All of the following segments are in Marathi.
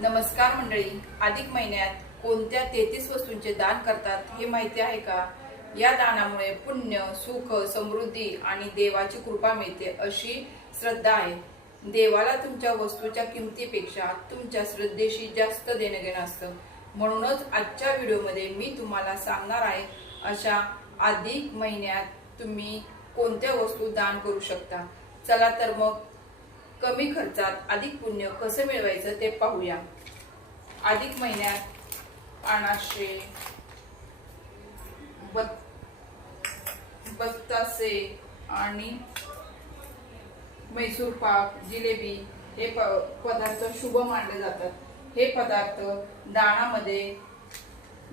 नमस्कार मंडळी, अधिक महिन्यात कोणत्या 33 वस्तूंचे दान करतात हे माहिती आहे का? या दानामुळे पुण्य, सुख, समृद्धी आणि देवाची कृपा मिळते अशी श्रद्धा आहे. देवाला तुमच्या वस्तूच्या किमतीपेक्षा तुमच्या श्रद्धेशी जास्त देणं घेणं असतं. म्हणूनच आजच्या व्हिडिओमध्ये मी तुम्हाला सांगणार आहे अशा अधिक महिन्यात तुम्ही कोणत्या वस्तू दान करू शकता. चला तर मग कमी खर्चात अधिक पुण्य कसं मिळवायचं ते पाहूया. अधिक महिन्यात अनारसे, बत्तासे आणि मैसूर पाक, जिलेबी हे पदार्थ शुभ मानले जातात. हे पदार्थ दानामध्ये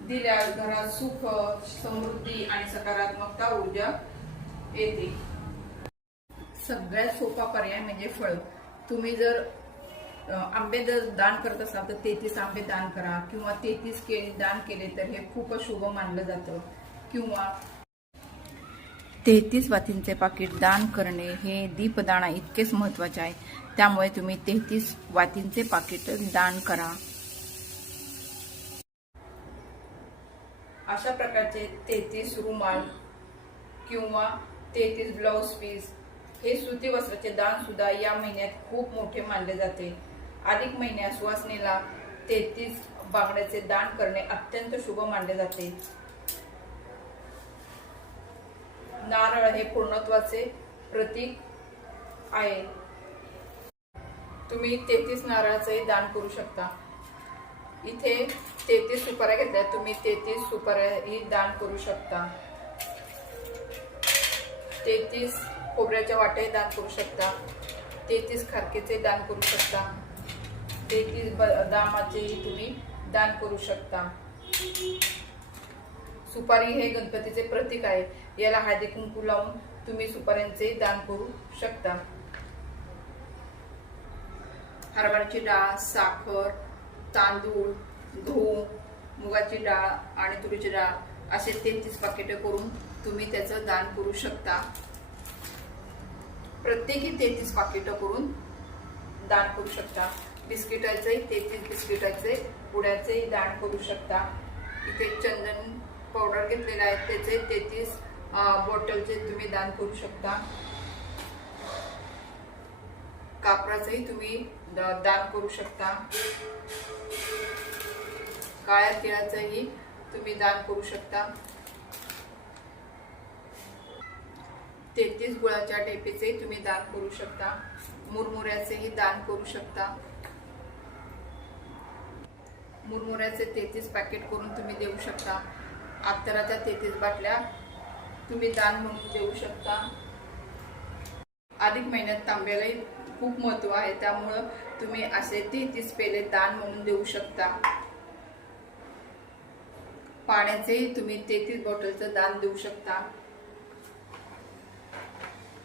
दिल्यास घरात सुख, समृद्धी आणि सकारात्मकता ऊर्जा येते. सगळ्यात सोपा पर्याय म्हणजे फळ. तुम्ही जर आंबे जर दान करत असाल तर 33 आंबे दान करा किंवा 33 केळी दान केले तर हे खूप शुभ मानलं जातं. किंवा 33 वातींचे पाकिट दान करणे हे दीपदाना इतकेच महत्वाचे आहे. त्यामुळे तुम्ही 33 वातींचे पाकिट दान करा. अशा प्रकारचे 33 रुमाल किंवा 33 ब्लाउज पीस हे सुती वस्त्राचे दान सुद्धा या महिन्यात खूप मोठे मानले जाते. अधिक महिन्यात सुवासिनीला 33 बांगड्याचे दान करणे अत्यंत शुभ मानले जाते. नारळ हे पूर्णत्वाचे प्रतीक आहे. तुम्ही 33 नारळाचे दान करू शकता. इथे 33 सुपाऱ्या घेतल्या, तुम्ही 33 सुपाऱ्याही दान करू शकता. 33 खोबऱ्याच्या वाट्याही दान करू शकता. 33 खारकेचे दान करू शकता. 33 बदामाचेही तुम्ही दान करू शकता. सुपारी हे गणपतीचे प्रतीक आहे. याला हळदी कुंकू लावून तुम्ही सुपाऱ्यांचे दान करू शकता. हरभऱ्याची डाळ, साखर, तांदूळ, गहू, मुगाची डाळ आणि तुरीची डाळ असे 33 पाकिटे करून तुम्ही त्याचं दान करू शकता. प्रत्येकी 33 पाकिट करून दान करू शकता. बिस्किटाचे 33 बिस्किटाचे पुड्याचे दान करू शकता. इथे चंदन पावडर घेतलेला आहे त्याचे 33 बॉटलचे तुम्ही दान करू शकता. कापराचेही तुम्ही दान करू शकता. काळ्या तिळाचेही तुम्ही दान करू शकता. 33 गुळाच्या ढेपेचे तुम्ही दान करू शकता. मुरमुऱ्याचेही दान करू शकता. मुरमुऱ्याचे 33 पॅकेट करून तुम्ही देऊ शकता. अत्तराच्या 33 बाटल्या तुम्ही दान म्हणून देऊ शकता. अधिक महिन्यात तांब्यालाही खूप महत्व आहे, त्यामुळं तुम्ही असे 33 पेले दान म्हणून देऊ शकता. पाण्याचेही तुम्ही 33 बॉटलचं दान देऊ शकता.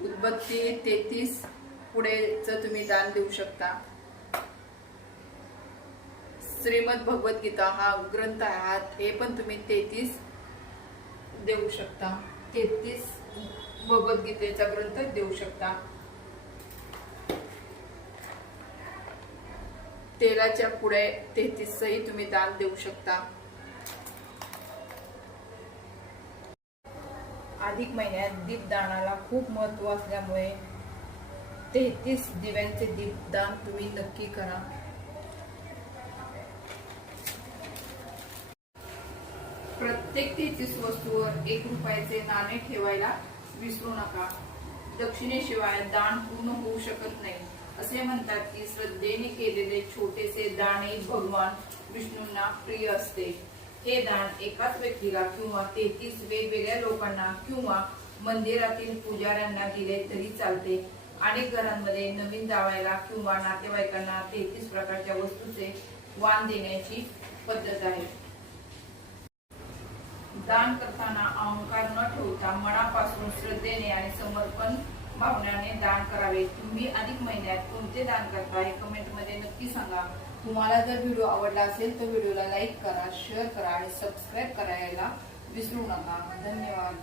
उदबत्ती 33 पुडेचं तुम्ही दान देऊ शकता. श्रीमद भगवद्गीता हा ग्रंथ आहे, हे पण तुम्ही 33 देऊ शकता. 33 भगवद्गीतेचा ग्रंथ देऊ शकता. तेलाच्या पुढे 33 तुम्ही दान देऊ शकता. अधिक महिन्यात दीपदानाला खूप महत्व असल्यामुळे 33 दिव्यांचे दीपदान तुम्ही नक्की करा. प्रत्येक 33 वस्तूवर 1 रुपयाचे नाणे ठेवायला विसरू नका. दक्षिणेशिवाय दान पूर्ण होऊ शकत नाही. असे म्हणतात की श्रद्धेने केलेले छोटेसे दानही भगवान विष्णूंना प्रिय असते. हे दान एकाच व्यक्तीला किंवा 33 वेगवेगळ्या लोकांना किंवा मंदिरातील पुजाऱ्यांना दिले तरी चालते. अनेक घरांमध्ये नवीन जावयाला किंवा नातेवाईकांना 33 प्रकारच्या वस्तूचे वाण देण्याची पद्धत आहे. दान करताना अहंकार न ठेवता मनापासून श्रद्धेने आणि समर्पण भावनेने दान करावे. तुम्ही अधिक महिन्यात कोणते दान करता हे कमेंट मध्ये नक्की सांगा. तुम्हाला जर व्हिडिओ आवडला असेल तर व्हिडिओला लाईक करा, शेअर करा आणि सबस्क्राईब करायला विसरू नका. धन्यवाद.